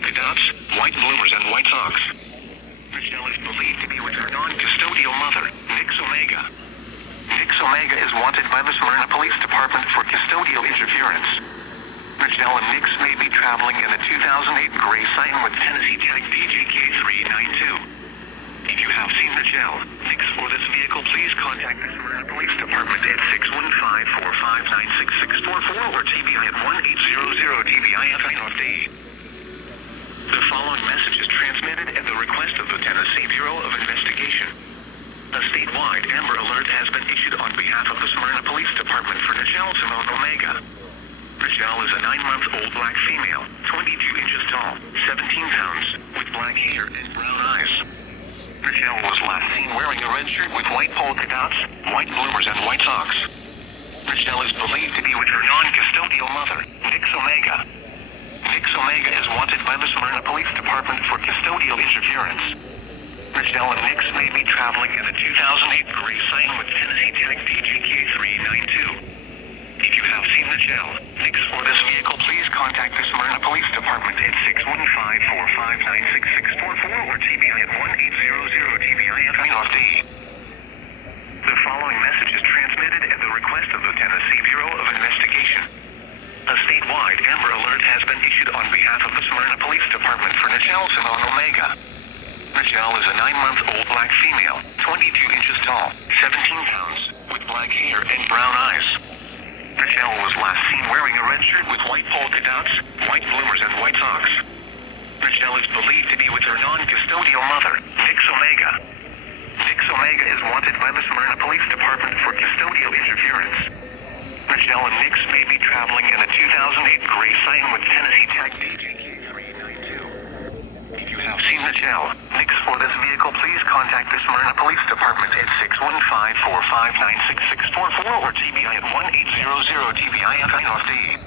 polka dots, white bloomers, and white socks. Michelle is believed to be with her non-custodial mother, Nix Omega. Nix Omega is wanted by the Smyrna Police Department for custodial interference. Michelle and Nix may be traveling in a 2008 gray Citan with Tennessee tag DJK392. If you have seen Michelle, Nix, or this vehicle, please contact the Smyrna Police Department at 615-459-6644 or TBI at 1-800-TBI-FINOFD. The following message is transmitted at the request of the Tennessee Bureau of Investigation. A statewide Amber Alert has been issued on behalf of the Smyrna Police Department for Michelle Simone Omega. Michelle is a 9-month-old black female, 22 inches tall, 17 pounds, with black hair and brown eyes. Michelle was last seen wearing a red shirt with white polka dots, white bloomers, and white socks. Michelle is believed to be with her non-custodial mother, Nix Omega. Nix Omega is wanted by the Smyrna Police Department for custodial interference. Michelle and Nix may be traveling in a 2008 gray Citan with Tennessee tag DJK392. If you have seen Michelle, Nix, or this vehicle, please contact the Smyrna Police Department at 615-459-6644 or TBI at 1-800-TBI-FINOFD. The following message is transmitted at the request of the Tennessee Bureau of Investigation. A statewide Amber Alert has been issued on behalf of the Smyrna Police Department for Michelle Simone Omega. Michelle is a 9-month-old black female, 22 inches tall, 17 pounds, with black hair and brown eyes. Michelle was last seen wearing a red shirt with white polka dots, white bloomers, and white socks. Michelle is believed to be with her non-custodial mother, Nix Omega. Nix Omega is wanted by the Smyrna Police Department for custodial interference. Michelle and Nix may be traveling in a 2008 gray Citan with Tennessee tag DJK392. If you have seen Michelle, Nix, or this vehicle, please contact the Smyrna Police Department at 615-459-6644 or TBI at 1-800-TBI-FINOFD.